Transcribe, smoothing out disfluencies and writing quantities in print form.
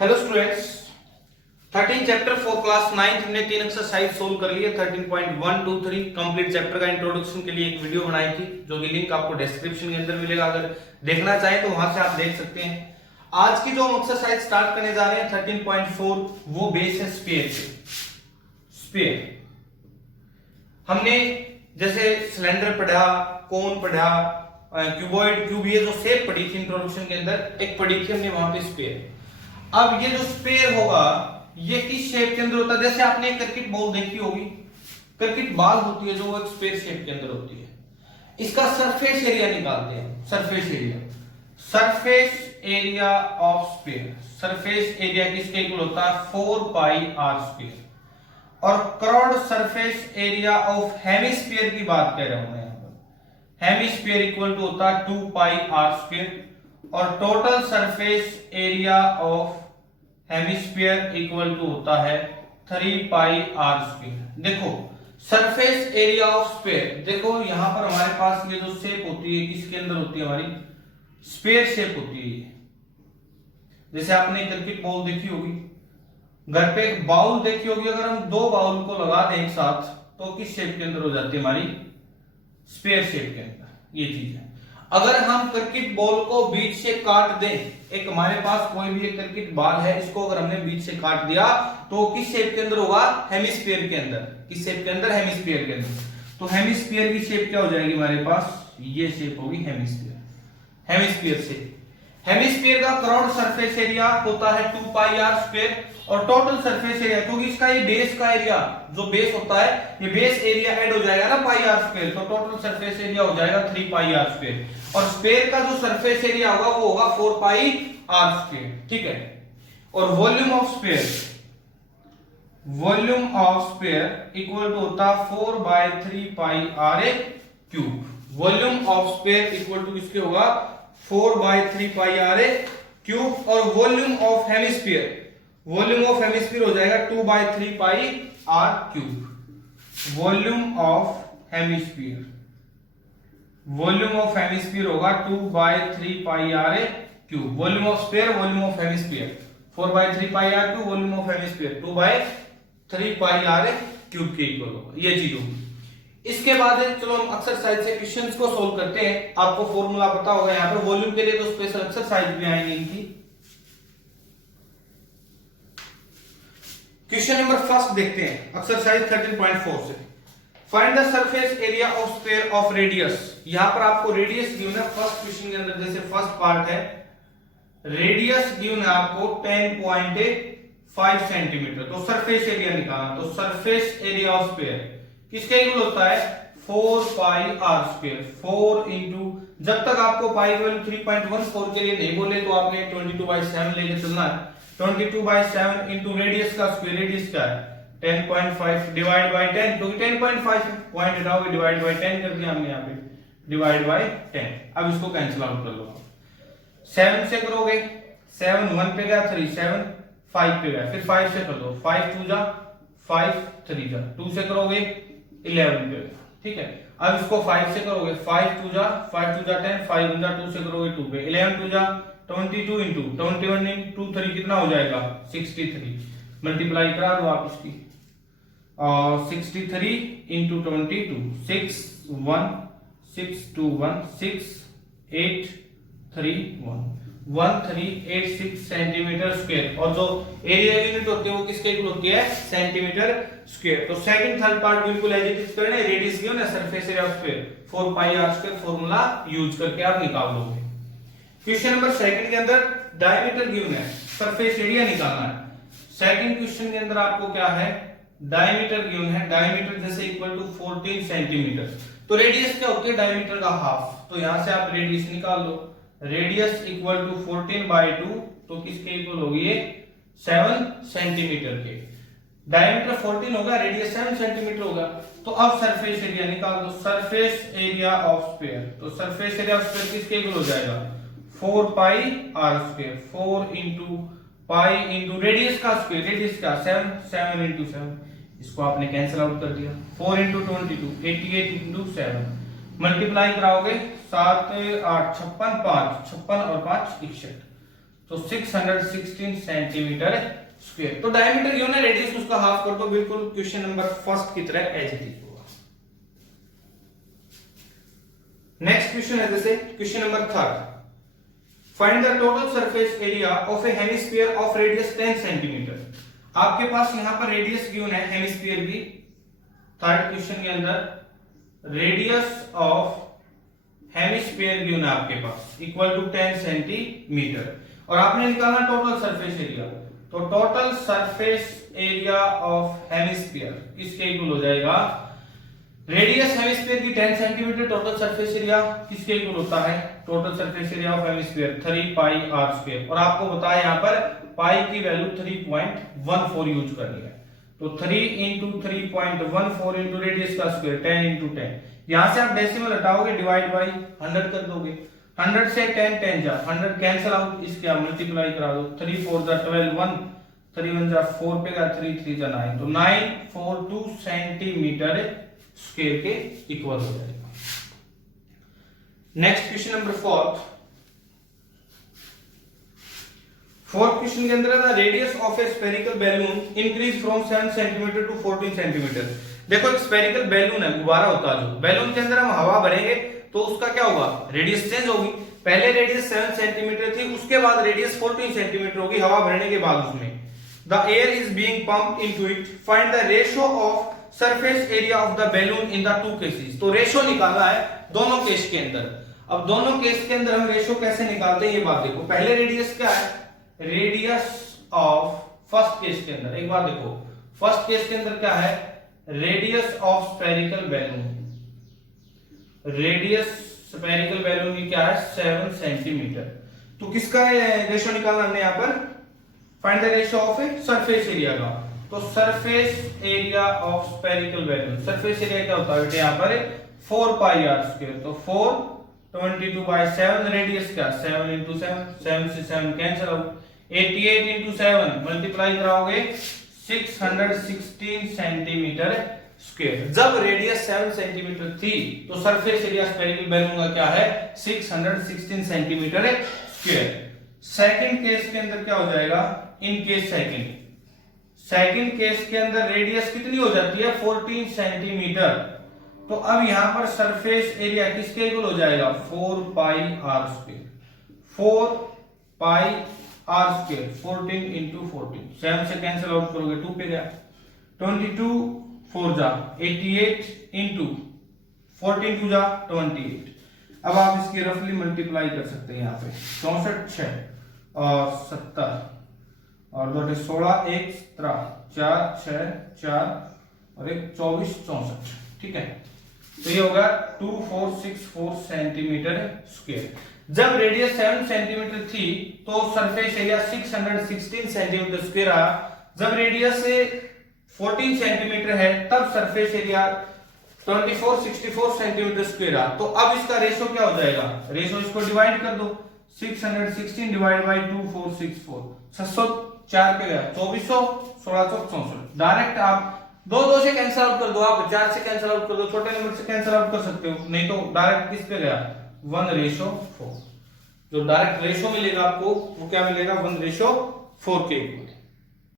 Hello students, 13 chapter for class 9 हमने 3 exercise solve कर लिए। 13.123 कंप्लीट चैप्टर का इंट्रोडक्शन के लिए एक वीडियो बनाई थी, जो कि लिंक आपको डिस्क्रिप्शन के अंदर मिलेगा। अगर देखना चाहे तो वहां से आप देख सकते हैं। आज की जो हम एक्सरसाइज स्टार्ट करने जा रहे हैं 13.4, वो बेस है स्फीयर पे। स्फीयर हमने जैसे सिलेंडर पढ़ा, कोन पढ़ा, क्यूबॉइड, क्यूब, ये जो शेप पढ़ी थी इंट्रोडक्शन के अंदर, एक पढ़ी थी हमने वहां पे स्फीयर। अब ये जो स्फीयर होगा ये किस शेप के अंदर होता है? जैसे आपने एक क्रिकेट बॉल देखी होगी, क्रिकेट बॉल होती है जो एक स्फीयर शेप के अंदर होती है। इसका सरफेस एरिया निकालते हैं। Surface area of sphere, surface area किसके इक्वल होता है? 4 पाई आर स्क्वायर। और curved surface area of hemisphere की बात कर रहा हूं मैं यहां पर। हेमिस्फीयर इक्वल टू होता है 2 पाई आर स्क्वायर, और total surface area of hemisphere equal to होता है 3 पाई आर स्क्वायर। देखो सरफेस एरिया ऑफ स्फीयर, देखो यहां पर हमारे पास ये जो शेप होती है किसके अंदर होती है? हमारी स्फीयर शेप होती है। जैसे आपने क्रिकेट बॉल देखी होगी, घर पे एक बाउल देखी होगी, अगर हम दो बाउल को लगा दें एक साथ तो किस शेप के अंदर हो जाती है? हमारी स्फीयर शेप के अंदर। ये चीज है। अगर हम क्रिकेट बॉल को बीच से काट दें, एक हमारे पास कोई भी एक क्रिकेट बॉल है, इसको अगर हमने बीच से काट दिया तो किस शेप के अंदर होगा? हेमिस्फीयर के अंदर। किस शेप के अंदर? हेमिस्फीयर के अंदर। तो हेमिस्फीयर की शेप क्या हो जाएगी हमारे पास? ये शेप होगी हेमिस्फीयर। Hemisphere shape. हेमिस्फीयर का कर्व्ड सरफेस एरिया होता है 2 पाई आर स्क्वायर, और टोटल सरफेस एरिया, क्योंकि इसका ये बेस का एरिया, जो बेस होता है, ये बेस एरिया ऐड हो जाएगा ना पाई आर स्क्वायर, तो टोटल सरफेस एरिया हो जाएगा 3 पाई आर स्क्वायर। और स्फीयर का जो सरफेस एरिया होगा वो होगा 4 पाई आर स्क्वायर। ठीक है। और volume of sphere, volume of sphere equal to होता है 4/3 pi r a cube. Volume of sphere equal to किसके होगा? 4/3 पाई आर ए क्यूब। और volume of hemisphere, volume of hemisphere हो जाएगा 2/3 pi r cube. Volume of hemisphere, volume of hemisphere होगा 2/3 pi r a cube. Volume of sphere, volume of hemisphere 4/3 pi r cube, volume of hemisphere 2/3 pi r a cube के equal होगा। ये चीज होगी। इसके बाद चलो हम एक्सरसाइज से क्वेश्चंस को सोल्व करते हैं। आपको फॉर्मूला पता होगा, यहाँ पर वॉल्यूम के लिए तो स्पेशल एक्सरसाइज भी आएंगी इनकी। क्वेश्चन नंबर फर्स्ट देखते हैं, एक्सरसाइज 13.4 से। Find the surface area of sphere of radius. यहां पर आपको रेडियस गिवन है फर्स्ट क्वेश्चन के अंदर। जैसे फर्स्ट पार्ट है, रेडियस गिवन है आपको 10.5 सेंटीमीटर, तो सरफेस एरिया निकालना। तो सरफेस एरिया ऑफ स्फीयर किसके इक्वल होता है? 4 पाई आर स्क्वायर। 4 इंटू, जब तक आपको पाई वैल्यू 3.14 के लिए नहीं बोले तो आपने 22/7 लेके चलना है। 22/7 इंटू रेडियस का स्क्वायर, रेडियस क्या है? 10.5 डिवाइड बाय 10, क्योंकि 10.5 पॉइंट हटाओगे, डिवाइड बाय 10 कर दिया हमने यहाँ पे, डिवाइड बाय 10। अब इसको कैंसिल आउट कर लो। 7 से करोगे, 7 1 पे गया, 3 7 5 पे गया, फिर 5 से कर दो, 5 2 जा 5 3 जा, 2 से करोगे 11 पे गया। ठीक है। अब इसको 5 से करोगे, 5 2 जा 10, 5 1 जा 2 से करोगे 2 पे, 11 2 जा 22 इंटू 21 इंटू 3 कितना हो जाएगा? 63। मल्टीप्लाई करा दो आप इसकी, और 63 इंटू 22, 6 1 6 2 1 6 8 3 1 1386 सेंटीमीटर स्क्वायर। और जो एरिया यूनिट होती है वो किसके इक्वल होती है? Centimetre square. तो सेकंड थर्ड पार्ट बिल्कुल एज इट इज करना। रेडियस गिवन है, surface area of sphere 4 pi are square, formula use करके आप निकाल दोगे। क्वेश्चन नंबर सेकंड के अंदर डायमीटर गिवन है, सरफेस एरिया निकालना है। सेकंड क्वेश्चन के अंदर आपको क्या है? डायमीटर गिवन है। डायमीटर जैसे इक्वल टू 14 सेंटीमीटर, तो रेडियस क्या होती है? डायमीटर का हाफ। तो यहां से आप रेडियस निकाल लो। रेडियस इक्वल टू 14/2, तो किसके इक्वल होगी? ये 7 सेंटीमीटर के। डायमीटर 14 होगा, रेडियस 7 सेंटीमीटर होगा। तो अब सरफेस एरिया निकाल दो। सरफेस एरिया ऑफ स्फीयर, तो सरफेस एरिया ऑफ स्फीयर किसके इक्वल हो जाएगा? 4 pi are square. 4 into pi into radius का स्क्वायर, रेडियस का 7, 7 इंटू 7, इसको आपने कैंसिल आउट कर दिया। 4 इंटू 22, 88 इंटू 7, मल्टीप्लाई कराओगे 7 8 56 5, 56 और 5 61, तो 616 सेंटीमीटर स्क्वायर। तो डायमीटर गिवन है, रेडियस उसका हाफ कर दो, बिल्कुल क्वेश्चन नंबर फर्स्ट की तरह एज इट इज होगा। नेक्स्ट क्वेश्चन है जैसे question number third, find the total surface area of A hemisphere of radius 10 centimetre. आपके पास यहां पर रेडियस गिवन है हेमिस्फीयर की, थर्ड क्वेश्चन के अंदर रेडियस ऑफ हेमिस्फीयर गिवन है आपके पास इक्वल टू 10 सेंटीमीटर, और आपने निकालना टोटल सरफेस एरिया। तो total surface area of hemisphere किसके इक्वल हो जाएगा, रेडियस हेमिस्फीयर की 10 सेंटीमीटर, टोटल सरफेस एरिया किसके इक्वल होता है, total surface area of hemisphere 3 pi are square, और आपको बताया यहां पर पाई की वैल्यू 3.14 यूज करनी है। तो 3 इंटू 3.14 इंटू रेडियस का स्क्वायर 10 इंटू 10, यहां से आप डेसिमल हटाओगे डिवाइड बाई 100 कर दोगे, 100 से 10 जा 100 कैंसिल आउट, इसके आप मल्टीप्लाई करा दो, 3 4 जा 12 1 3 1 जा 4 पे का 3 3 जा 9, तो 942 सेंटीमीटर स्क्वायर के इक्वल हो जाएगा। Next question number fourth question के अंदर है radius of a spherical balloon increase from 7 centimetre to 14 centimetre. देखो एक स्फेरिकल बैलून है, गुब्बारा होता है, जो बैलून के अंदर हम हवा भरेंगे तो उसका क्या होगा, रेडियस चेंज होगी। पहले रेडियस 7 सेंटीमीटर थी, उसके बाद रेडियस 14 सेंटीमीटर होगी हवा भरने के बाद उसमें। The air is being pumped into it, find the ratio of surface area of the balloon in the two cases. तो रेशियो निकालना है दोनों केस के अंदर। अब दोनों केस के अंदर हम रेशियो कैसे निकालते हैं ये बात देखो। पहले रेडियस क्या है, रेडियस ऑफ फर्स्ट केस के अंदर, एक बार देखो फर्स्ट केस के अंदर क्या है, radius of spherical balloon, radius spherical balloon की क्या है 7 सेंटीमीटर। तो किसका रेशियो निकालना हमने यहां पर, find the ratio of a surface area का। तो surface area of spherical balloon, surface area क्या होता है बेटे यहां पर 4 पाई आर स्क्वायर, तो 422/7, रेडियस क्या 7 इंटू 7, 7 से 7 कैंसिल आउट, 88 इंटू 7 मल्टीप्लाई कराओगे 616 सेंटीमीटर स्क्वायर। जब रेडियस 7 सेंटीमीटर थी तो सरफेस एरिया स्फेरिकल बैलून का क्या है 616 सेंटीमीटर स्क्वायर। सेकंड केस के अंदर क्या हो जाएगा, इन केस सेकंड केस के अंदर रेडियस कितनी हो जाती है 14 सेंटीमीटर। तो अब यहां पर सरफेस एरिया किसके इक्वल हो जाएगा 4 pi are square, 4 pi are square 14 into 14, 7 से कैंसिल आउट करोगे 2 पे गया, 22 4 जा 88 इंटू 14 2 जा 28। अब आप इसकी रफली मल्टीप्लाई कर सकते हैं, यहाँ पे 64 6 और 70 और 2 16 1 17 4 6 4 और 1 24 64, ठीक है। तो ये होगा 2464 सेंटीमीटर स्क्वायर। जब रेडियस 7 सेंटीमीटर थी तो सरफेस एरिया 616 सेंटीमीटर स्क्वायर आया। जब रेडियस 14 सेंटीमीटर है तब सरफेस एरिया 2464 सेंटीमीटर स्क्वायर आ। तो अब इसका रेशियो क्या हो जाएगा, रेशियो इसको डिवाइड कर दो, 616 डिवाइड बाई 2464, 604 पे गया 2400 1664। डायरेक्ट आप 2 से कैंसिल आउट कर दो, आप 4 से कैंसिल आउट कर दो, छोटे नंबर से कैंसिल आउट कर सकते हो, नहीं तो डायरेक्ट किस पे गया 1:4। जो डायरेक्ट रेशियो मिलेगा आपको वो क्या मिलेगा 1:4 के इक्वल।